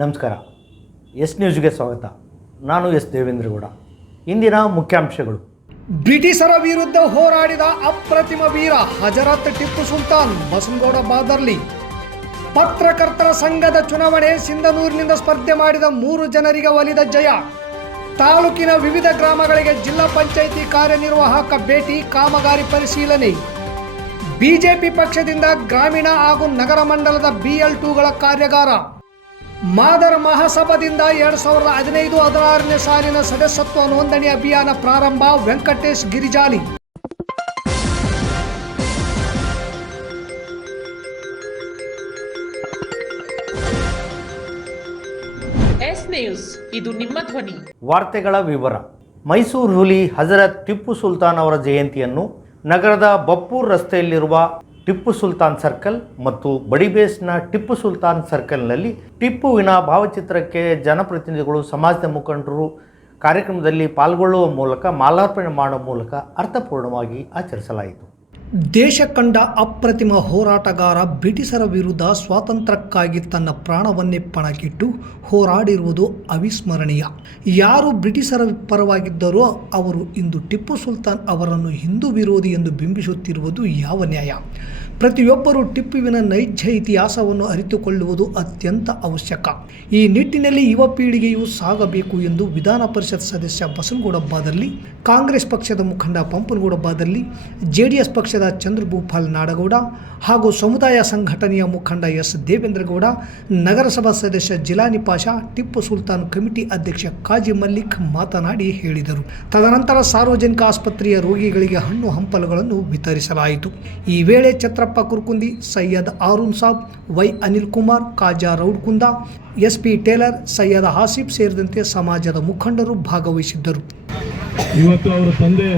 ನಮಸ್ಕಾರ. ಎಸ್ ನ್ಯೂಸ್ಗೆ ಸ್ವಾಗತ. ನಾನು ಎಸ್ ದೇವೇಂದ್ರಗೌಡ. ಇಂದಿನ ಮುಖ್ಯಾಂಶಗಳು. ಬ್ರಿಟಿಷರ ವಿರುದ್ಧ ಹೋರಾಡಿದ ಅಪ್ರತಿಮ ವೀರ ಹಜರತ್ ಟಿಪ್ಪು ಸುಲ್ತಾನ್ ಬಸನಗೌಡ ಬಾದರ್ಲಿ. ಪತ್ರಕರ್ತರ ಸಂಘದ ಚುನಾವಣೆ ಸಿಂಧನೂರಿನಿಂದ ಸ್ಪರ್ಧೆ ಮಾಡಿದ ಮೂರು ಜನರಿಗೆ ಒಲಿದ ಜಯ. ತಾಲೂಕಿನ ವಿವಿಧ ಗ್ರಾಮಗಳಿಗೆ ಜಿಲ್ಲಾ ಪಂಚಾಯಿತಿ ಕಾರ್ಯನಿರ್ವಾಹಕ ಭೇಟಿ, ಕಾಮಗಾರಿ ಪರಿಶೀಲನೆ. ಬಿಜೆಪಿ ಪಕ್ಷದಿಂದ ಗ್ರಾಮೀಣ ಹಾಗೂ ನಗರ ಮಂಡಲದ ಬಿಎಲ್ ಟೂಗಳ ಕಾರ್ಯಾಗಾರ. ಮಾದರ ಮಹಾಸಭಾದಿಂದ ಎರಡ್ ಸಾವಿರದ ಹದಿನೈದು ಹದಿನಾರನೇ ಸಾಲಿನ ಸದಸ್ಯತ್ವ ನೋಂದಣಿ ಅಭಿಯಾನ ಪ್ರಾರಂಭ ವೆಂಕಟೇಶ್ ಗಿರಿಜಾಲಿ. ಎಸ್ ನ್ಯೂಸ್ ಇದು ನಿಮ್ಮ ಧ್ವನಿ. ವಾರ್ತೆಗಳ ವಿವರ. ಮೈಸೂರು ಹುಲಿ ಹಜರತ್ ಟಿಪ್ಪು ಸುಲ್ತಾನ್ ಅವರ ಜಯಂತಿಯನ್ನು ನಗರದ ಬಪ್ಪೂರ್ ರಸ್ತೆಯಲ್ಲಿರುವ ಟಿಪ್ಪು ಸುಲ್ತಾನ್ ಸರ್ಕಲ್ ಮತ್ತು ಬಡಿಬೇಸ್ನ ಟಿಪ್ಪು ಸುಲ್ತಾನ್ ಸರ್ಕಲ್ನಲ್ಲಿ ಟಿಪ್ಪುವಿನ ಭಾವಚಿತ್ರಕ್ಕೆ ಜನಪ್ರತಿನಿಧಿಗಳು, ಸಮಾಜದ ಮುಖಂಡರು ಕಾರ್ಯಕ್ರಮದಲ್ಲಿ ಪಾಲ್ಗೊಳ್ಳುವ ಮೂಲಕ, ಮಾಲಾರ್ಪಣೆ ಮಾಡುವ ಮೂಲಕ ಅರ್ಥಪೂರ್ಣವಾಗಿ ಆಚರಿಸಲಾಯಿತು. ದೇಶ ಕಂಡ ಅಪ್ರತಿಮ ಹೋರಾಟಗಾರ ಬ್ರಿಟಿಷರ ವಿರುದ್ಧ ಸ್ವಾತಂತ್ರ್ಯಕ್ಕಾಗಿ ತನ್ನ ಪ್ರಾಣವನ್ನೇ ಪಣಕ್ಕಿಟ್ಟು ಹೋರಾಡಿರುವುದು ಅವಿಸ್ಮರಣೀಯ. ಯಾರು ಬ್ರಿಟಿಷರ ಪರವಾಗಿದ್ದರೋ ಅವರು ಇಂದು ಟಿಪ್ಪು ಸುಲ್ತಾನ್ ಅವರನ್ನು ಹಿಂದೂ ವಿರೋಧಿ ಎಂದು ಬಿಂಬಿಸುತ್ತಿರುವುದು ಯಾವ ನ್ಯಾಯ? ಪ್ರತಿಯೊಬ್ಬರೂ ಟಿಪ್ಪುವಿನ ನೈಜ ಇತಿಹಾಸವನ್ನು ಅರಿತುಕೊಳ್ಳುವುದು ಅತ್ಯಂತ ಅವಶ್ಯಕ. ಈ ನಿಟ್ಟಿನಲ್ಲಿ ಯುವ ಪೀಳಿಗೆಯು ಸಾಗಬೇಕು ಎಂದು ವಿಧಾನ ಪರಿಷತ್ ಸದಸ್ಯ ಬಸನಗೌಡ ಕಾಂಗ್ರೆಸ್ ಪಕ್ಷದ ಮುಖಂಡ ಪಂಪನಗೌಡ ಜೆಡಿಎಸ್ ಪಕ್ಷದ ಚಂದ್ರಭೂಪಾಲ್ ನಾಡಗೌಡ ಹಾಗೂ ಸಮುದಾಯ ಸಂಘಟನೆಯ ಮುಖಂಡ ಎಸ್ ದೇವೇಂದ್ರಗೌಡ, ನಗರಸಭಾ ಸದಸ್ಯ ಜಿಲಾನಿ ಪಾಷಾ, ಟಿಪ್ಪು ಸುಲ್ತಾನ್ ಕಮಿಟಿ ಅಧ್ಯಕ್ಷ ಕಾಜಿ ಮಲ್ಲಿಕ್ ಮಾತನಾಡಿ ಹೇಳಿದರು. ತದನಂತರ ಸಾರ್ವಜನಿಕ ಆಸ್ಪತ್ರೆಯ ರೋಗಿಗಳಿಗೆ ಹಣ್ಣು ಹಂಪಲುಗಳನ್ನು ವಿತರಿಸಲಾಯಿತು. ಈ ವೇಳೆ Chhatrappa Kurkundi, Syed Arun Sab, Y Anil Kumar, Kaja Raudkunda S P Tailor, Syed Hasif ಸೇರಿದಂತೆ ಸಮಾಜದ ಮುಖಂಡರು ಭಾಗವಹಿಸಿದ್ದರು. ಇವತ್ತು ಅವರ ತಂದೆ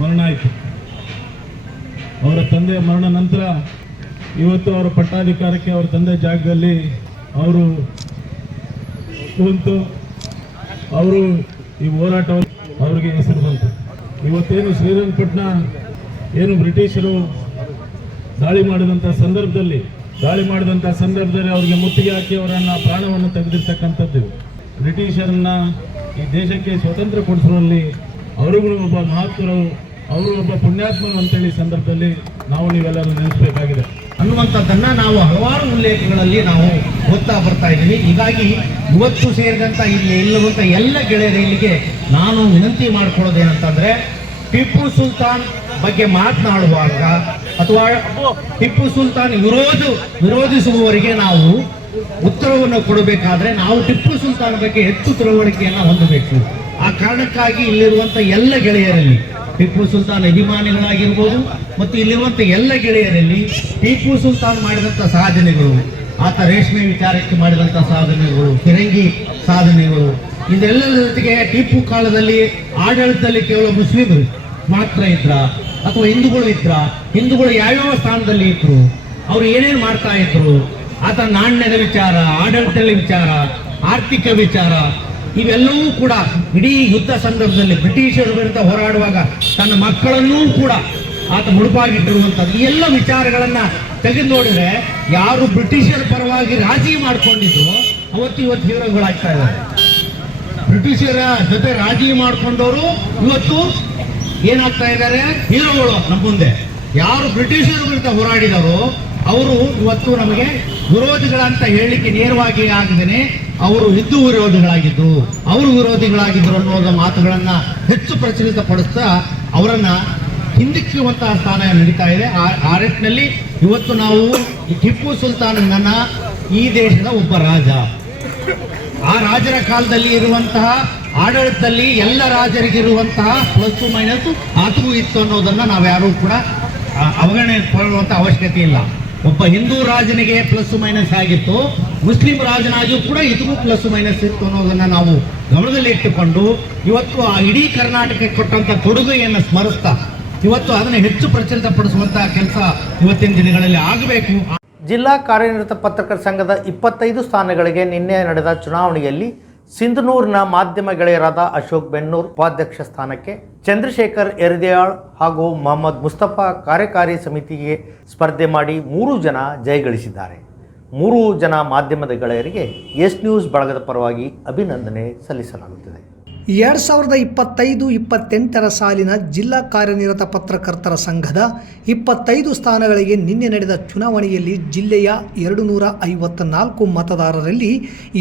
ಮರಣ ಆಯಿತು ಅವರ ತಂದೆ ಮರಣ ನಂತರ ಇವತ್ತು ಅವರ ಪಟ್ಟಾಧಿಕಾರಕ್ಕೆ ಅವರ ತಂದೆ ಜಾಗದಲ್ಲಿ ಅವರು ಕುಂತು ಅವರು ಈ ಹೋರಾಟ ಅವರಿಗೆ ಹೆಸರು ಬಂತು ಇವತ್ತೇನು ಶ್ರೀರಂಗಪಟ್ಟಣ, ಏನು ಬ್ರಿಟಿಷರು ದಾಳಿ ಮಾಡಿದಂಥ ಸಂದರ್ಭದಲ್ಲಿ, ದಾಳಿ ಮಾಡಿದಂಥ ಸಂದರ್ಭದಲ್ಲಿ ಅವರಿಗೆ ಮುತ್ತಿಗೆ ಹಾಕಿ ಅವರನ್ನು ಪ್ರಾಣವನ್ನು ತೆಗೆದಿರ್ತಕ್ಕಂಥದ್ದು. ಬ್ರಿಟಿಷರನ್ನ ಈ ದೇಶಕ್ಕೆ ಸ್ವತಂತ್ರ ಕೊಡಿಸುವಲ್ಲಿ ಅವರುಗಳು ಒಬ್ಬ ಮಹಾತ್ಮರು, ಅವರು ಒಬ್ಬ ಪುಣ್ಯಾತ್ಮರು ಅಂತೇಳಿ ಸಂದರ್ಭದಲ್ಲಿ ನಾವು ನೀವೆಲ್ಲರೂ ನೆನೆಸಬೇಕಾಗಿದೆ. ಅನ್ನುವಂಥದ್ದನ್ನು ನಾವು ಹಲವಾರು ಉಲ್ಲೇಖಗಳಲ್ಲಿ ನಾವು ಓದ್ತಾ ಬರ್ತಾ ಇದ್ದೀವಿ. ಹೀಗಾಗಿ ಇವತ್ತು ಸೇರಿದಂಥ ಇಲ್ಲಿ ಇಲ್ಲವಂಥ ಎಲ್ಲ ಗೆಳೆಯರಿಗೆ ನಾನು ವಿನಂತಿ ಮಾಡ್ಕೊಳ್ಳೋದೇನಂತಂದ್ರೆ, ಟಿಪ್ಪು ಸುಲ್ತಾನ್ ಬಗ್ಗೆ ಮಾತನಾಡುವಾಗ ಅಥವಾ ಟಿಪ್ಪು ಸುಲ್ತಾನ್ ವಿರೋಧ ವಿರೋಧಿಸುವವರಿಗೆ ನಾವು ಉತ್ತರವನ್ನು ಕೊಡಬೇಕಾದ್ರೆ ನಾವು ಟಿಪ್ಪು ಸುಲ್ತಾನ್ ಬಗ್ಗೆ ಹೆಚ್ಚು ತಿಳುವಳಿಕೆಯನ್ನು ಹೊಂದಬೇಕು. ಆ ಕಾರಣಕ್ಕಾಗಿ ಇಲ್ಲಿರುವಂಥ ಎಲ್ಲ ಗೆಳೆಯರಲ್ಲಿ ಟಿಪ್ಪು ಸುಲ್ತಾನ್ ಅಭಿಮಾನಿಗಳಾಗಿರ್ಬೋದು ಮತ್ತು ಇಲ್ಲಿರುವಂಥ ಎಲ್ಲ ಗೆಳೆಯರಲ್ಲಿ ಟಿಪ್ಪು ಸುಲ್ತಾನ್ ಮಾಡಿದಂಥ ಸಾಧನೆಗಳು, ಆತ ರೇಷ್ಮೆ ವಿಚಾರಕ್ಕೆ ಮಾಡಿದಂಥ ಸಾಧನೆಗಳು, ಫಿರಂಗಿ ಸಾಧನೆಗಳು ಇದೆಲ್ಲದ ಜೊತೆಗೆ ಟಿಪ್ಪು ಕಾಲದಲ್ಲಿ ಆಡಳಿತದಲ್ಲಿ ಕೇವಲ ಮುಸ್ಲಿಮರು ಮಾತ್ರ ಇದ್ರ ಅಥವಾ ಹಿಂದೂಗಳು ಇದ್ರ, ಹಿಂದೂಗಳು ಯಾವ್ಯಾವ ಸ್ಥಾನದಲ್ಲಿ ಇದ್ರು, ಅವ್ರು ಏನೇನು ಮಾಡ್ತಾ ಇದ್ರು, ಆತ ನಾಣ್ಯದ ವಿಚಾರ, ಆಡಳಿತದ ವಿಚಾರ, ಆರ್ಥಿಕ ವಿಚಾರ, ಇವೆಲ್ಲವೂ ಕೂಡ ಇಡೀ ಯುದ್ಧ ಸಂದರ್ಭದಲ್ಲಿ ಬ್ರಿಟಿಷರ ವಿರುದ್ಧ ಹೋರಾಡುವಾಗ ತನ್ನ ಮಕ್ಕಳನ್ನೂ ಕೂಡ ಆತ ಮುಡುಪಾಗಿಟ್ಟಿರುವಂಥದ್ದು. ಎಲ್ಲ ವಿಚಾರಗಳನ್ನ ತೆಗೆದು ನೋಡಿದ್ರೆ ಯಾರು ಬ್ರಿಟಿಷರ ಪರವಾಗಿ ರಾಜಿ ಮಾಡ್ಕೊಂಡಿದ್ರು ಅವತ್ತು ಇವತ್ತು ಹೀರೋಗಳಾಗ್ತಾ ಇದ್ದಾರೆ. ಬ್ರಿಟಿಷರ ಜೊತೆ ರಾಜಿ ಮಾಡ್ಕೊಂಡವರು ಇವತ್ತು ಏನಾಗ್ತಾ ಇದ್ದಾರೆ? ಹೀರೋಗಳು ನಮ್ಮ ಮುಂದೆ. ಯಾರು ಬ್ರಿಟಿಷರ ವಿರುದ್ಧ ಹೋರಾಡಿದರೋ, ಅವರು ಇವತ್ತು ನಮಗೆ ವಿರೋಧಿಗಳಂತ ಹೇಳಲಿಕ್ಕೆ ನೇರವಾಗಿ ಆಗದೇನೆ ಅವರು ಹಿಂದೂ ವಿರೋಧಿಗಳಾಗಿದ್ದು, ಅವರು ವಿರೋಧಿಗಳಾಗಿದ್ದರು ಅನ್ನೋದ ಮಾತುಗಳನ್ನ ಹೆಚ್ಚು ಪ್ರಚಲಿತಪಡಿಸ್ತಾ ಅವರನ್ನ ಹಿಂದಿಕ್ಕುವಂತಹ ಸ್ಥಾನ ನಡೀತಾ ಇದೆ. ಆ- ನಿಟ್ಟಿನಲ್ಲಿ ಇವತ್ತು ನಾವು ಟಿಪ್ಪು ಸುಲ್ತಾನನ್ನ ಈ ದೇಶದ ಒಬ್ಬ ರಾಜ. ಆ ರಾಜರ ಕಾಲದಲ್ಲಿ ಇರುವಂತಹ ಆಡಳಿತದಲ್ಲಿ ಎಲ್ಲ ರಾಜರಿಗಿರುವಂತಹ ಪ್ಲಸ್ ಮೈನಸ್ ಆತಗೂ ಇತ್ತು ಅನ್ನೋದನ್ನ ನಾವ್ಯಾರೂ ಕೂಡ ಅವಗಣೆ ಅವಗಣನೆ ಪಡುವಂತ ಅವಶ್ಯಕತೆ ಇಲ್ಲ. ಒಬ್ಬ ಹಿಂದೂ ರಾಜನಿಗೆ ಪ್ಲಸ್ ಮೈನಸ್ ಆಗಿತ್ತು, ಮುಸ್ಲಿಂ ರಾಜನಾಗಿಯೂ ಕೂಡ ಇದಕ್ಕೂ ಪ್ಲಸ್ ಮೈನಸ್ ಇತ್ತು ಅನ್ನೋದನ್ನ ನಾವು ಗಮನದಲ್ಲಿ ಇಟ್ಟುಕೊಂಡು, ಇವತ್ತು ಆ ಇಡೀ ಕರ್ನಾಟಕಕ್ಕೆ ಕೊಟ್ಟಂತ ಕೊಡುಗೆಯನ್ನು ಸ್ಮರಿಸ್ತಾ, ಇವತ್ತು ಅದನ್ನು ಹೆಚ್ಚು ಪ್ರಚಲಿತಪಡಿಸುವಂತಹ ಕೆಲಸ ಇವತ್ತಿನ ದಿನಗಳಲ್ಲಿ ಆಗಬೇಕು. ಜಿಲ್ಲಾ ಕಾರ್ಯನಿರತ ಪತ್ರಕರ್ತರ ಸಂಘದ ಇಪ್ಪತ್ತೈದು ಸ್ಥಾನಗಳಿಗೆ ನಿನ್ನೆ ನಡೆದ ಚುನಾವಣೆಯಲ್ಲಿ ಸಿಂಧನೂರಿನ ಮಾಧ್ಯಮ ಗೆಳೆಯರಾದ ಅಶೋಕ್ ಬೆನ್ನೂರ್ ಉಪಾಧ್ಯಕ್ಷ ಸ್ಥಾನಕ್ಕೆ ಚಂದ್ರಶೇಖರ್ ಎರ್ದಿಯಾಳ್ ಹಾಗೂ ಮೊಹಮ್ಮದ್ ಮುಸ್ತಫಾ ಕಾರ್ಯಕಾರಿ ಸಮಿತಿಗೆ ಸ್ಪರ್ಧೆ ಮಾಡಿ ಮೂರು ಜನ ಜಯಗಳಿಸಿದ್ದಾರೆ ಮೂರು ಜನ ಮಾಧ್ಯಮದ ಗೆಳೆಯರಿಗೆ ಎಸ್ ನ್ಯೂಸ್ ಬಳಗದ ಪರವಾಗಿ ಅಭಿನಂದನೆ ಸಲ್ಲಿಸಲಾಗುತ್ತದೆ. ಎರಡು ಸಾವಿರದ ಇಪ್ಪತ್ತೈದು, ಇಪ್ಪತ್ತೆಂಟರ ಸಾಲಿನ ಜಿಲ್ಲಾ ಕಾರ್ಯನಿರತ ಪತ್ರಕರ್ತರ ಸಂಘದ ಇಪ್ಪತ್ತೈದು ಸ್ಥಾನಗಳಿಗೆ ನಿನ್ನೆ ನಡೆದ ಚುನಾವಣೆಯಲ್ಲಿ ಜಿಲ್ಲೆಯ ಎರಡು ನೂರ ಐವತ್ತ ನಾಲ್ಕು ಮತದಾರರಲ್ಲಿ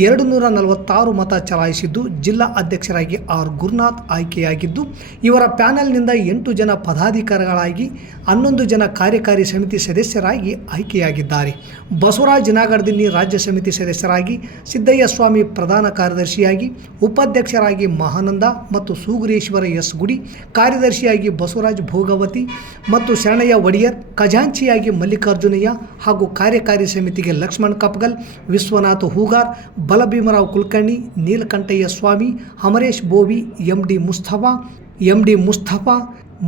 ಎರಡು ನೂರ ನಲವತ್ತಾರು ಮತ ಚಲಾಯಿಸಿದ್ದು, ಜಿಲ್ಲಾ ಅಧ್ಯಕ್ಷರಾಗಿ ಆರ್. ಗುರುನಾಥ್ ಆಯ್ಕೆಯಾಗಿದ್ದು, ಇವರ ಪ್ಯಾನೆಲ್ನಿಂದ ಎಂಟು ಜನ ಪದಾಧಿಕಾರಿಗಳಾಗಿ ಹನ್ನೊಂದು ಜನ ಕಾರ್ಯಕಾರಿ ಸಮಿತಿ ಸದಸ್ಯರಾಗಿ ಆಯ್ಕೆಯಾಗಿದ್ದಾರೆ. ಬಸವರಾಜ್ ರಾಜ್ಯ ಸಮಿತಿ ಸದಸ್ಯರಾಗಿ ಸಿದ್ದಯ್ಯ ಸ್ವಾಮಿ ಪ್ರಧಾನ ಕಾರ್ಯದರ್ಶಿಯಾಗಿ, ಉಪಾಧ್ಯಕ್ಷರಾಗಿ ಮಹಾನಂದ ಮತ್ತು ಸೂಗುರೇಶ್ವರ ಎಸ್ ಗುಡಿ, ಕಾರ್ಯದರ್ಶಿಯಾಗಿ ಬಸವರಾಜ್ ಭೋಗವತಿ ಮತ್ತು ಶರಣಯ್ಯ ಒಡೆಯರ್, ಖಜಾಂಚಿಯಾಗಿ ಮಲ್ಲಿಕಾರ್ಜುನಯ್ಯ ಹಾಗೂ ಕಾರ್ಯಕಾರಿ ಸಮಿತಿಗೆ Laxman Kapgal, Vishwanath Hoogar, Balabheemarao Kulkarni, Neelakanthayya Swamy, Amaresh Bovi M D Mustafa M D Mustafa,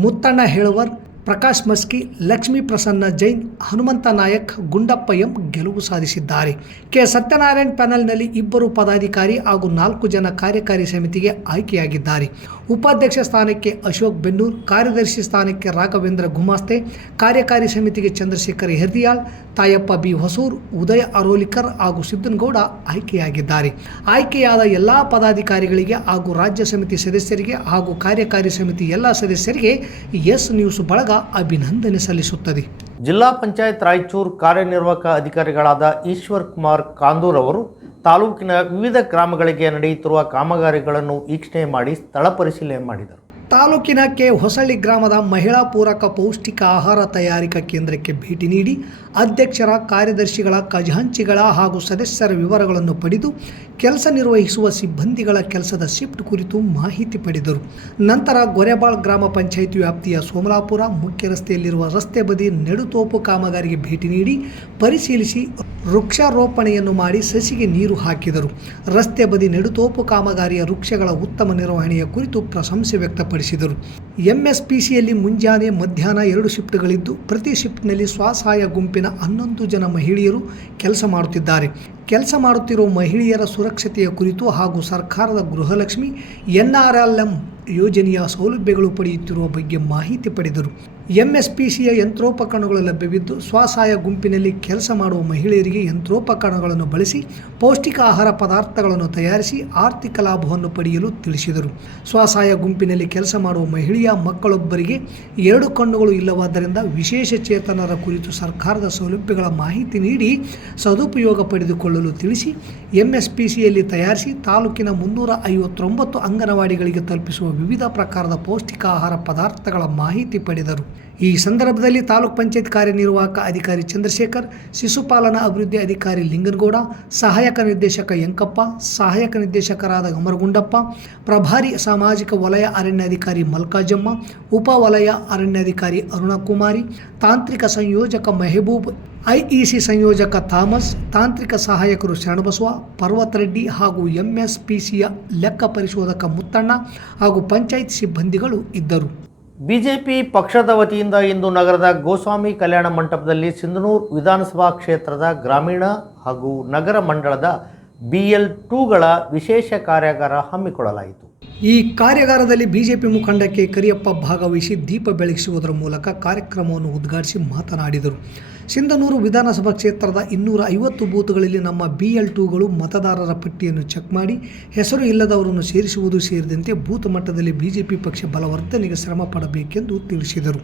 Muttanna Heluvar Prakash Maski, Lakshmi Prasanna Jain, Hanumantha Nayak, Gundappa M ಗೆಲುವು ಸಾಧಿಸಿದ್ದಾರೆ. ಕೆ. ಸತ್ಯನಾರಾಯಣ್ ಪ್ಯಾನೆಲ್ನಲ್ಲಿ ಇಬ್ಬರು ಪದಾಧಿಕಾರಿ ಹಾಗೂ ನಾಲ್ಕು ಜನ ಕಾರ್ಯಕಾರಿ ಸಮಿತಿಗೆ ಆಯ್ಕೆಯಾಗಿದ್ದಾರೆ. ಉಪಾಧ್ಯಕ್ಷ ಸ್ಥಾನಕ್ಕೆ ಅಶೋಕ್ ಬೆನ್ನೂರ್, ಕಾರ್ಯದರ್ಶಿ ಸ್ಥಾನಕ್ಕೆ ರಾಘವೇಂದ್ರ ಗುಮಾಸ್ತೆ, ಕಾರ್ಯಕಾರಿ ಸಮಿತಿಗೆ ಚಂದ್ರಶೇಖರ್ ಹೆರ್ದಿಯಾಳ್, ತಾಯಪ್ಪ ಬಿ ಹೊಸೂರ್, ಉದಯ ಅರೋಲಿಕರ್ ಹಾಗೂ ಸಿದ್ದನಗೌಡ ಆಯ್ಕೆಯಾಗಿದ್ದಾರೆ. ಆಯ್ಕೆಯಾದ ಎಲ್ಲ ಪದಾಧಿಕಾರಿಗಳಿಗೆ ಹಾಗೂ ರಾಜ್ಯ ಸಮಿತಿ ಸದಸ್ಯರಿಗೆ ಹಾಗೂ ಕಾರ್ಯಕಾರಿ ಸಮಿತಿ ಎಲ್ಲ ಸದಸ್ಯರಿಗೆ ಎಸ್ ನ್ಯೂಸ್ ಬಳಗ ಅಭಿನಂದನೆ ಸಲ್ಲಿಸುತ್ತದೆ. ಜಿಲ್ಲಾ ಪಂಚಾಯತ್ ರಾಯಚೂರು ಕಾರ್ಯನಿರ್ವಾಹಕ ಅಧಿಕಾರಿಗಳಾದ ಈಶ್ವರ್ ಕುಮಾರ್ ಕಾಂದೂರ್ ಅವರು ತಾಲೂಕಿನ ವಿವಿಧ ಗ್ರಾಮಗಳಿಗೆ ನಡೆಯುತ್ತಿರುವ ಕಾಮಗಾರಿಗಳನ್ನು ವೀಕ್ಷಣೆ ಮಾಡಿ ಸ್ಥಳ ಪರಿಶೀಲನೆ ಮಾಡಿದರು. ತಾಲೂಕಿನ ಕೆ ಹೊಸಳ್ಳಿ ಗ್ರಾಮದ ಮಹಿಳಾ ಪೂರಕ ಪೌಷ್ಟಿಕ ಆಹಾರ ತಯಾರಿಕಾ ಕೇಂದ್ರಕ್ಕೆ ಭೇಟಿ ನೀಡಿ ಅಧ್ಯಕ್ಷರ ಕಾರ್ಯದರ್ಶಿಗಳ ಖಜಾಂಚಿಗಳ ಹಾಗೂ ಸದಸ್ಯರ ವಿವರಗಳನ್ನು ಪಡೆದು ಕೆಲಸ ನಿರ್ವಹಿಸುವ ಸಿಬ್ಬಂದಿಗಳ ಕೆಲಸದ ಶಿಫ್ಟ್ ಕುರಿತು ಮಾಹಿತಿ ಪಡೆದರು. ನಂತರ ಗೊರೆಬಾಳ್ ಗ್ರಾಮ ಪಂಚಾಯಿತಿ ವ್ಯಾಪ್ತಿಯ ಸೋಮಲಾಪುರ ಮುಖ್ಯ ರಸ್ತೆಯಲ್ಲಿರುವ ರಸ್ತೆ ಬದಿ ನೆಡುತೋಪು ಕಾಮಗಾರಿಗೆ ಭೇಟಿ ನೀಡಿ ಪರಿಶೀಲಿಸಿ ವೃಕ್ಷಾರೋಪಣೆಯನ್ನು ಮಾಡಿ ಸಸಿಗೆ ನೀರು ಹಾಕಿದರು. ರಸ್ತೆ ಬದಿ ನೆಡುತೋಪು ಕಾಮಗಾರಿಯ ವೃಕ್ಷಗಳ ಉತ್ತಮ ನಿರ್ವಹಣೆಯ ಕುರಿತು ಪ್ರಶಂಸೆ ವ್ಯಕ್ತಪಡಿಸಿದರು. ಎಂಎಸ್ಪಿಸಿಯಲ್ಲಿ ಮುಂಜಾನೆ ಮಧ್ಯಾಹ್ನ ಎರಡು ಶಿಫ್ಟ್ಗಳಿದ್ದು, ಪ್ರತಿ ಶಿಫ್ಟ್ನಲ್ಲಿ ಸ್ವಸಹಾಯ ಗುಂಪಿನ ಹನ್ನೊಂದು ಜನ ಮಹಿಳೆಯರು ಕೆಲಸ ಮಾಡುತ್ತಿದ್ದಾರೆ. ಕೆಲಸ ಮಾಡುತ್ತಿರುವ ಮಹಿಳೆಯರ ಸುರಕ್ಷತೆಯ ಕುರಿತು ಹಾಗೂ ಸರ್ಕಾರದ ಗೃಹಲಕ್ಷ್ಮಿ ಎನ್ಆರ್ಎಲ್ಎಂ ಯೋಜನೆಯ ಸೌಲಭ್ಯಗಳು ಪಡೆಯುತ್ತಿರುವ ಬಗ್ಗೆ ಮಾಹಿತಿ ಪಡೆದರು. ಎಂಎಸ್ಪಿಸಿಯ ಯಂತ್ರೋಪಕರಣಗಳು ಲಭ್ಯವಿದ್ದು, ಸ್ವಸಹಾಯ ಗುಂಪಿನಲ್ಲಿ ಕೆಲಸ ಮಾಡುವ ಮಹಿಳೆಯರಿಗೆ ಯಂತ್ರೋಪಕರಣಗಳನ್ನು ಬಳಸಿ ಪೌಷ್ಟಿಕ ಆಹಾರ ಪದಾರ್ಥಗಳನ್ನು ತಯಾರಿಸಿ ಆರ್ಥಿಕ ಲಾಭವನ್ನು ಪಡೆಯಲು ತಿಳಿಸಿದರು. ಸ್ವಸಹಾಯ ಗುಂಪಿನಲ್ಲಿ ಕೆಲಸ ಮಾಡುವ ಮಹಿಳೆಯ ಮಕ್ಕಳೊಬ್ಬರಿಗೆ ಎರಡು ಕಣ್ಣುಗಳು ಇಲ್ಲವಾದ್ದರಿಂದ ವಿಶೇಷ ಚೇತನರ ಕುರಿತು ಸರ್ಕಾರದ ಸೌಲಭ್ಯಗಳ ಮಾಹಿತಿ ನೀಡಿ ಸದುಪಯೋಗ ಪಡೆದುಕೊಳ್ಳಲು ತಿಳಿಸಿ, ಎಂಎಸ್ಪಿಸಿಯಲ್ಲಿ ತಯಾರಿಸಿ ತಾಲೂಕಿನ ಮುನ್ನೂರ ಐವತ್ತೊಂಬತ್ತು ಅಂಗನವಾಡಿಗಳಿಗೆ ತಲುಪಿಸುವ ವಿವಿಧ ಪ್ರಕಾರದ ಪೌಷ್ಟಿಕ ಆಹಾರ ಪದಾರ್ಥಗಳ ಮಾಹಿತಿ ಪಡೆದರು. ಈ ಸಂದರ್ಭದಲ್ಲಿ ತಾಲೂಕ್ ಪಂಚಾಯತ್ ಕಾರ್ಯನಿರ್ವಾಹಕ ಅಧಿಕಾರಿ ಚಂದ್ರಶೇಖರ್ ಶಿಶುಪಾಲನಾ ಅಭಿವೃದ್ಧಿ ಅಧಿಕಾರಿ ಲಿಂಗನಗೌಡ, ಸಹಾಯಕ ನಿರ್ದೇಶಕ ಯಂಕಪ್ಪ ಸಹಾಯಕ ನಿರ್ದೇಶಕರಾದ ಅಮರಗುಂಡಪ್ಪ, ಪ್ರಭಾರಿ ಸಾಮಾಜಿಕ ವಲಯ ಅರಣ್ಯಾಧಿಕಾರಿ ಮಲ್ಕಾಜಮ್ಮ, ಉಪ ವಲಯ ಅರಣ್ಯಾಧಿಕಾರಿ ಅರುಣಕುಮಾರಿ, ತಾಂತ್ರಿಕ ಸಂಯೋಜಕ ಮೆಹಬೂಬ್, ಐಇಸಿ ಸಂಯೋಜಕ ಥಾಮಸ್, ತಾಂತ್ರಿಕ ಸಹಾಯಕರು ಶರಣಬಸವ, ಪರ್ವತರೆಡ್ಡಿ ಹಾಗೂ ಎಂಎಸ್ಪಿಸಿಯ ಲೆಕ್ಕ ಪರಿಶೋಧಕ ಮುತ್ತಣ್ಣ ಹಾಗೂ ಪಂಚಾಯತ್ ಸಿಬ್ಬಂದಿಗಳು ಇದ್ದರು. ಬಿಜೆಪಿ ಪಕ್ಷದ ವತಿಯಿಂದ ಇಂದು ನಗರದ ಗೋಸ್ವಾಮಿ ಕಲ್ಯಾಣ ಮಂಟಪದಲ್ಲಿ ಸಿಂಧನೂರು ವಿಧಾನಸಭಾ ಕ್ಷೇತ್ರದ ಗ್ರಾಮೀಣ ಹಾಗೂ ನಗರ ಮಂಡಳದ ಬಿ ಎಲ್ ಟೂಗಳ ವಿಶೇಷ ಕಾರ್ಯಾಗಾರ ಹಮ್ಮಿಕೊಳ್ಳಲಾಯಿತು. ಈ ಕಾರ್ಯಾಗಾರದಲ್ಲಿ ಬಿಜೆಪಿ ಮುಖಂಡ ಕೆ ಕರಿಯಪ್ಪ ಭಾಗವಹಿಸಿ ದೀಪ ಬೆಳಗಿಸುವುದರ ಮೂಲಕ ಕಾರ್ಯಕ್ರಮವನ್ನು ಉದ್ಘಾಟಿಸಿ ಮಾತನಾಡಿದರು. ಸಿಂಧನೂರು ವಿಧಾನಸಭಾ ಕ್ಷೇತ್ರದ ಇನ್ನೂರ ಐವತ್ತು ಬೂತ್ಗಳಲ್ಲಿ ನಮ್ಮ ಬಿ ಎಲ್ ಟೂಗಳು ಮತದಾರರ ಪಟ್ಟಿಯನ್ನು ಚೆಕ್ ಮಾಡಿ, ಹೆಸರು ಇಲ್ಲದವರನ್ನು ಸೇರಿಸುವುದು ಸೇರಿದಂತೆ ಬೂತ್ ಮಟ್ಟದಲ್ಲಿ ಬಿಜೆಪಿ ಪಕ್ಷ ಬಲವರ್ಧನೆಗೆ ಶ್ರಮ ಪಡಬೇಕೆಂದು ತಿಳಿಸಿದರು.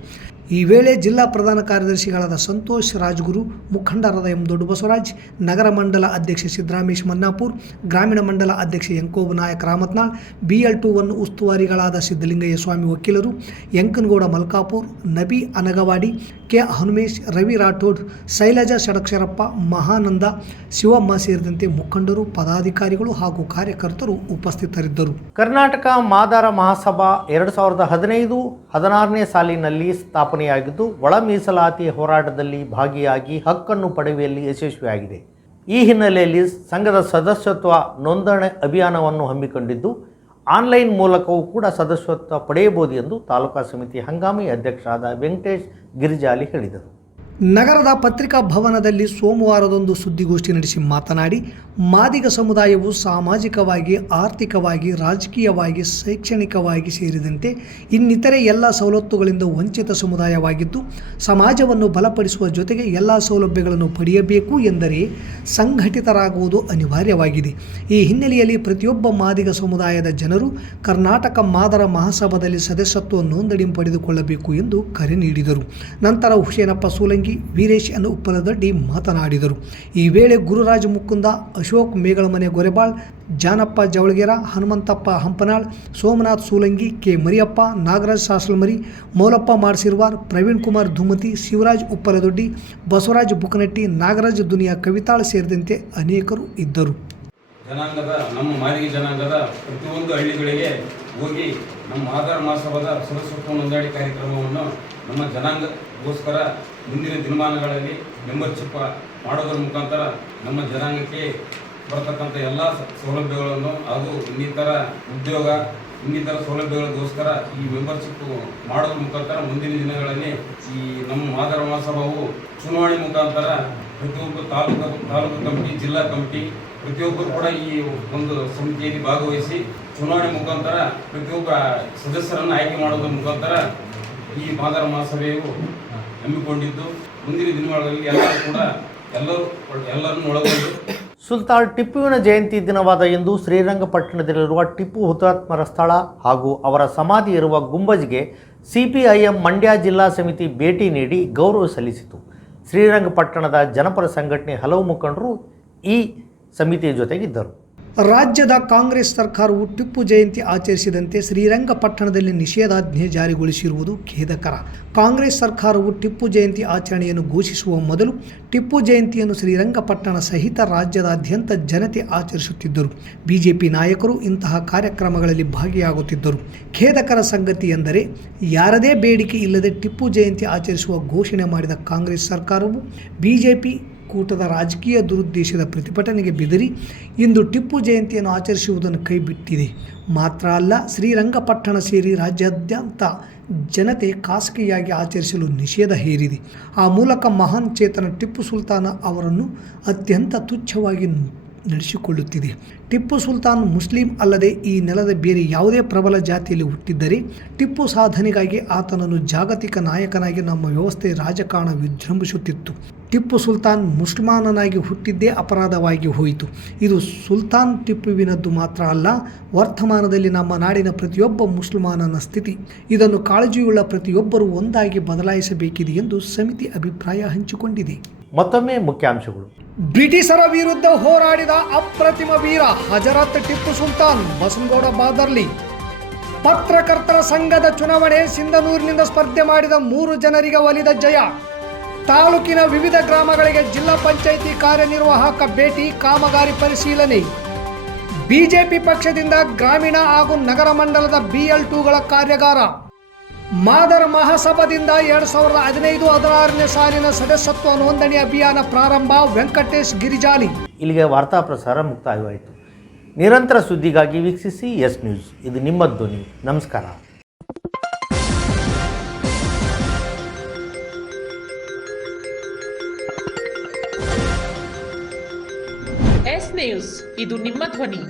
ಈ ವೇಳೆ ಜಿಲ್ಲಾ ಪ್ರಧಾನ ಕಾರ್ಯದರ್ಶಿಗಳಾದ ಸಂತೋಷ್ ರಾಜ್ಗುರು ಮುಖಂಡರಾದ ಎಂ ದೊಡ್ಡ ಬಸವರಾಜ್, ನಗರ ಮಂಡಲ ಅಧ್ಯಕ್ಷ ಸಿದ್ದರಾಮೇಶ್ ಮನ್ನಾಪುರ್, ಗ್ರಾಮೀಣ ಮಂಡಲ ಅಧ್ಯಕ್ಷ Yankoba Nayak Ramatnal B L one ಉಸ್ತುವಾರಿಗಳಾದ Siddalingaiah ಸ್ವಾಮಿ ವಕೀಲರು, ಯಂಕನಗೌಡ ಮಲ್ಕಾಪುರ್, ನಬಿ ಅನಗವಾಡಿ, ಕೆ ಹನುಮೇಶ್, ರವಿ ರಾಠೋಡ್, ಶೈಲಜಾ ಷಡಕ್ಷರಪ್ಪ, ಮಹಾನಂದ, ಶಿವಮ್ಮ ಸೇರಿದಂತೆ ಮುಖಂಡರು, ಪದಾಧಿಕಾರಿಗಳು ಹಾಗೂ ಕಾರ್ಯಕರ್ತರು ಉಪಸ್ಥಿತರಿದ್ದರು. ಕರ್ನಾಟಕ ಮಾದಾರ ಮಹಾಸಭಾ ಎರಡು ಸಾವಿರದ ಹದಿನೈದು ಹದಿನಾರನೇ ಸಾಲಿನಲ್ಲಿ ಸ್ಥಾಪನೆಯಾಗಿದ್ದು ಒಳ ಮೀಸಲಾತಿ ಹೋರಾಟದಲ್ಲಿ ಭಾಗಿಯಾಗಿ ಹಕ್ಕನ್ನು ಪಡೆಯುವಲ್ಲಿ ಯಶಸ್ವಿಯಾಗಿದೆ. ಈ ಹಿನ್ನೆಲೆಯಲ್ಲಿ ಸಂಘದ ಸದಸ್ಯತ್ವ ನೋಂದಣಿ ಅಭಿಯಾನವನ್ನು ಹಮ್ಮಿಕೊಂಡಿದ್ದು, ಆನ್ಲೈನ್ ಮೂಲಕವೂ ಕೂಡ ಸದಸ್ಯತ್ವ ಪಡೆಯಬಹುದು ಎಂದು ತಾಲೂಕಾ ಸಮಿತಿ ಹಂಗಾಮಿ ಅಧ್ಯಕ್ಷರಾದ ವೆಂಕಟೇಶ್ ಗಿರಿಜಾಲಿ ಹೇಳಿದರು. ನಗರದ ಪತ್ರಿಕಾ ಭವನದಲ್ಲಿ ಸೋಮವಾರದೊಂದು ಸುದ್ದಿಗೋಷ್ಠಿ ನಡೆಸಿ ಮಾತನಾಡಿ, ಮಾದಿಗ ಸಮುದಾಯವು ಸಾಮಾಜಿಕವಾಗಿ, ಆರ್ಥಿಕವಾಗಿ, ರಾಜಕೀಯವಾಗಿ, ಶೈಕ್ಷಣಿಕವಾಗಿ ಸೇರಿದಂತೆ ಇನ್ನಿತರೆ ಎಲ್ಲ ಸವಲತ್ತುಗಳಿಂದ ವಂಚಿತ ಸಮುದಾಯವಾಗಿದ್ದು, ಸಮಾಜವನ್ನು ಬಲಪಡಿಸುವ ಜೊತೆಗೆ ಎಲ್ಲ ಸೌಲಭ್ಯಗಳನ್ನು ಪಡೆಯಬೇಕು ಎಂದರೆ ಸಂಘಟಿತರಾಗುವುದು ಅನಿವಾರ್ಯವಾಗಿದೆ. ಈ ಹಿನ್ನೆಲೆಯಲ್ಲಿ ಪ್ರತಿಯೊಬ್ಬ ಮಾದಿಗ ಸಮುದಾಯದ ಜನರು ಕರ್ನಾಟಕ ಮಾದರ ಮಹಾಸಭಾದಲ್ಲಿ ಸದಸ್ಯತ್ವ ನೋಂದಣಿ ಪಡೆದುಕೊಳ್ಳಬೇಕು ಎಂದು ಕರೆ ನೀಡಿದರು. ನಂತರ ಹುಸೇನಪ್ಪ ಸೂಲಂಗಿ ವೀರೇಶ್ ಅನ್ನು ಉಪ್ಪಲದಡ್ಡಿ ಮಾತನಾಡಿದರು. ಈ ವೇಳೆ ಗುರುರಾಜ ಮುಕುಂದ, ಅಶೋಕ್ ಮೇಗಳಮನೆ ಗೊರೆಬಾಳ್, ಜಾನಪ್ಪ ಜವಳಗೆರ, ಹನುಮಂತಪ್ಪ ಹಂಪನಾಳ್, ಸೋಮನಾಥ್ ಸೂಲಂಗಿ, ಕೆ ಮರಿಯಪ್ಪ, ನಾಗರಾಜ್ ಸಾಸಲಮರಿ, ಮೌಲಪ್ಪ ಮಾಡಸಿರ್ವಾರ್, ಪ್ರವೀಣ್ ಕುಮಾರ್ ಧುಮತಿ, ಶಿವರಾಜ್ ಉಪ್ಪಲದೊಡ್ಡಿ, ಬಸವರಾಜ್ ಬುಕನಟ್ಟಿ, ನಾಗರಾಜ್ ದುನಿಯಾ ಕವಿತಾಳ್ ಸೇರಿದಂತೆ ಅನೇಕರು ಇದ್ದರು. ಜನಾಂಗದ, ನಮ್ಮ ಮಾದಿಗೆ ಜನಾಂಗದ ಪ್ರತಿಯೊಂದು ಹಳ್ಳಿಗಳಿಗೆ ಹೋಗಿ ನಮ್ಮ ಆಧಾರ ಮಹಾಸಭಾದ ಸದಸ್ಯತ್ವ ನೋಂದಣಿ ಕಾರ್ಯಕ್ರಮವನ್ನು ನಮ್ಮ ಜನಾಂಗಕ್ಕೋಸ್ಕರ ಮುಂದಿನ ದಿನಮಾನಗಳಲ್ಲಿ ಮೆಂಬರ್ಶಿಪ್ ಮಾಡೋದ್ರ ಮುಖಾಂತರ ನಮ್ಮ ಜನಾಂಗಕ್ಕೆ ಬರತಕ್ಕಂಥ ಎಲ್ಲ ಸೌಲಭ್ಯಗಳನ್ನು ಹಾಗೂ ಇನ್ನಿತರ ಉದ್ಯೋಗ, ಇನ್ನಿತರ ಸೌಲಭ್ಯಗಳಿಗೋಸ್ಕರ ಈ ಮೆಂಬರ್ಶಿಪ್ ಮಾಡೋದ್ರ ಮುಖಾಂತರ ಮುಂದಿನ ದಿನಗಳಲ್ಲಿ ಈ ನಮ್ಮ ಮಾದರ ಮಹಾಸಭಾವು ಚುನಾವಣೆ ಮುಖಾಂತರ ಪ್ರತಿಯೊಬ್ಬ ತಾಲೂಕು ತಾಲೂಕು ಕಮಿಟಿ, ಜಿಲ್ಲಾ ಕಮಿಟಿ ಪ್ರತಿಯೊಬ್ಬರು ಕೂಡ ಈ ಒಂದು ಸಮಿತಿಯಲ್ಲಿ ಭಾಗವಹಿಸಿ ಚುನಾವಣೆ ಮುಖಾಂತರ ಪ್ರತಿಯೊಬ್ಬ ಸದಸ್ಯರನ್ನು ಆಯ್ಕೆ ಮಾಡೋದ್ರ ಮುಖಾಂತರ ಈ ಮಾದರ ಮಹಾಸಭೆಯು ಹಮ್ಮಿಕೊಂಡಿದ್ದು. ಮುಂದಿನ ದಿನಗಳಲ್ಲಿ ಎಲ್ಲರೂ ಕೂಡ ಎಲ್ಲರೂ ಎಲ್ಲರನ್ನು ಒಳಗೊಂಡು ಸುಲ್ತಾನ್ ಟಿಪ್ಪುವಿನ ಜಯಂತಿ ದಿನವಾದ ಇಂದು ಶ್ರೀರಂಗಪಟ್ಟಣದಲ್ಲಿರುವ ಟಿಪ್ಪು ಹುತಾತ್ಮರ ಸ್ಥಳ ಹಾಗೂ ಅವರ ಸಮಾಧಿ ಇರುವ ಗುಂಬಜ್ಗೆ ಸಿಪಿಐಎಂ ಮಂಡ್ಯ ಜಿಲ್ಲಾ ಸಮಿತಿ ಭೇಟಿ ನೀಡಿ ಗೌರವ ಸಲ್ಲಿಸಿತು. ಶ್ರೀರಂಗಪಟ್ಟಣದ ಜನಪರ ಸಂಘಟನೆ ಹಲವು ಮುಖಂಡರು ಈ ಸಮಿತಿಯ ಜೊತೆಗಿದ್ದರು. ರಾಜ್ಯದ ಕಾಂಗ್ರೆಸ್ ಸರ್ಕಾರವು ಟಿಪ್ಪು ಜಯಂತಿ ಆಚರಿಸಿದಂತೆ ಶ್ರೀರಂಗಪಟ್ಟಣದಲ್ಲಿ ನಿಷೇಧಾಜ್ಞೆ ಜಾರಿಗೊಳಿಸಿರುವುದು ಖೇದಕರ. ಕಾಂಗ್ರೆಸ್ ಸರ್ಕಾರವು ಟಿಪ್ಪು ಜಯಂತಿ ಆಚರಣೆಯನ್ನು ಘೋಷಿಸುವ ಮೊದಲು ಟಿಪ್ಪು ಜಯಂತಿಯನ್ನು ಶ್ರೀರಂಗಪಟ್ಟಣ ಸಹಿತ ರಾಜ್ಯದಾದ್ಯಂತ ಜನತೆ ಆಚರಿಸುತ್ತಿದ್ದರು. ಬಿಜೆಪಿ ನಾಯಕರು ಇಂತಹ ಕಾರ್ಯಕ್ರಮಗಳಲ್ಲಿ ಭಾಗಿಯಾಗುತ್ತಿದ್ದರು. ಖೇದಕರ ಸಂಗತಿ ಎಂದರೆ, ಯಾರದೇ ಬೇಡಿಕೆ ಇಲ್ಲದೆ ಟಿಪ್ಪು ಜಯಂತಿ ಆಚರಿಸುವ ಘೋಷಣೆ ಮಾಡಿದ ಕಾಂಗ್ರೆಸ್ ಸರ್ಕಾರವು ಬಿಜೆಪಿ ಕೂಟದ ರಾಜಕೀಯ ದುರುದ್ದೇಶದ ಪ್ರತಿಭಟನೆಗೆ ಬೆದರಿ ಇಂದು ಟಿಪ್ಪು ಜಯಂತಿಯನ್ನು ಆಚರಿಸುವುದನ್ನು ಕೈಬಿಟ್ಟಿದೆ. ಮಾತ್ರ ಅಲ್ಲ, ಶ್ರೀರಂಗಪಟ್ಟಣ ಸೇರಿ ರಾಜ್ಯಾದ್ಯಂತ ಜನತೆ ಖಾಸಗಿಯಾಗಿ ಆಚರಿಸಲು ನಿಷೇಧ ಹೇರಿದೆ. ಆ ಮೂಲಕ ಮಹಾನ್ ಚೇತನ ಟಿಪ್ಪು ಸುಲ್ತಾನ ಅವರನ್ನು ಅತ್ಯಂತ ತುಚ್ಛವಾಗಿ ನಡೆಸಿಕೊಳ್ಳುತ್ತಿದೆ. ಟಿಪ್ಪು ಸುಲ್ತಾನ್ ಮುಸ್ಲಿಂ ಅಲ್ಲದೆ ಈ ನೆಲದ ಬೇರೆ ಯಾವುದೇ ಪ್ರಬಲ ಜಾತಿಯಲ್ಲಿ ಹುಟ್ಟಿದ್ದರೆ ಟಿಪ್ಪು ಸಾಧನೆಗಾಗಿ ಆತನನ್ನು ಜಾಗತಿಕ ನಾಯಕನಾಗಿ ನಮ್ಮ ವ್ಯವಸ್ಥೆ ರಾಜಕಾರಣ ವಿಜೃಂಭಿಸುತ್ತಿತ್ತು. ಟಿಪ್ಪು ಸುಲ್ತಾನ್ ಮುಸ್ಲ್ಮಾನನಾಗಿ ಹುಟ್ಟಿದ್ದೇ ಅಪರಾಧವಾಗಿ ಹೋಯಿತು. ಇದು ಸುಲ್ತಾನ್ ಟಿಪ್ಪುವಿನದ್ದು ಮಾತ್ರ ಅಲ್ಲ, ವರ್ತಮಾನದಲ್ಲಿ ನಮ್ಮ ನಾಡಿನ ಪ್ರತಿಯೊಬ್ಬ ಮುಸ್ಲ್ಮಾನನ ಸ್ಥಿತಿ. ಇದನ್ನು ಕಾಳಜಿಯುಳ್ಳ ಪ್ರತಿಯೊಬ್ಬರೂ ಒಂದಾಗಿ ಬದಲಾಯಿಸಬೇಕಿದೆ ಎಂದು ಸಮಿತಿ ಅಭಿಪ್ರಾಯ ಹಂಚಿಕೊಂಡಿದೆ. ಮತ್ತೊಮ್ಮೆ ಮುಖ್ಯಾಂಶಗಳು. ಬ್ರಿಟಿಷರ ವಿರುದ್ಧ ಹೋರಾಡಿದ ಅಪ್ರತಿಮ ವೀರ ಹಜರತ್ ಟಿಪ್ಪು ಸುಲ್ತಾನ್ ಬಸನಗೌಡ ಬಾದರ್ಲಿ. ಪತ್ರಕರ್ತರ ಸಂಘದ ಚುನಾವಣೆ ಸಿಂಧನೂರಿನಿಂದ ಸ್ಪರ್ಧೆ ಮಾಡಿದ ಮೂರು ಜನರಿಗೆ ಒಲಿದ ಜಯ. ತಾಲೂಕಿನ ವಿವಿಧ ಗ್ರಾಮಗಳಿಗೆ ಜಿಲ್ಲಾ ಪಂಚಾಯಿತಿ ಕಾರ್ಯನಿರ್ವಾಹಕ ಭೇಟಿ, ಕಾಮಗಾರಿ ಪರಿಶೀಲನೆ. ಬಿಜೆಪಿ ಪಕ್ಷದಿಂದ ಗ್ರಾಮೀಣ ಹಾಗೂ ನಗರ ಮಂಡಲದ ಬಿಎಲ್ ಟೂಗಳ ಕಾರ್ಯಾಗಾರ. ಮಾದರ ಮಹಾಸಭಾದಿಂದ ಎರಡ್ ಸಾವಿರದ ಹದಿನೈದು ಹದಿನಾರನೇ ಸಾಲಿನ ಸದಸ್ಯತ್ವ ನೋಂದಣಿ ಅಭಿಯಾನ ಪ್ರಾರಂಭ ವೆಂಕಟೇಶ್ ಗಿರಿಜಾಲಿ. ಇಲ್ಲಿಗೆ ವಾರ್ತಾ ಪ್ರಸಾರ ಮುಕ್ತಾಯವಾಯಿತು. ನಿರಂತರ ಸುದ್ದಿಗಾಗಿ ವೀಕ್ಷಿಸಿ ಎಸ್ ನ್ಯೂಸ್. ಇದು ನಿಮ್ಮ ಧ್ವನಿ ನಮಸ್ಕಾರ. ಎಸ್ ನ್ಯೂಸ್ ಇದು ನಿಮ್ಮ ಧ್ವನಿ.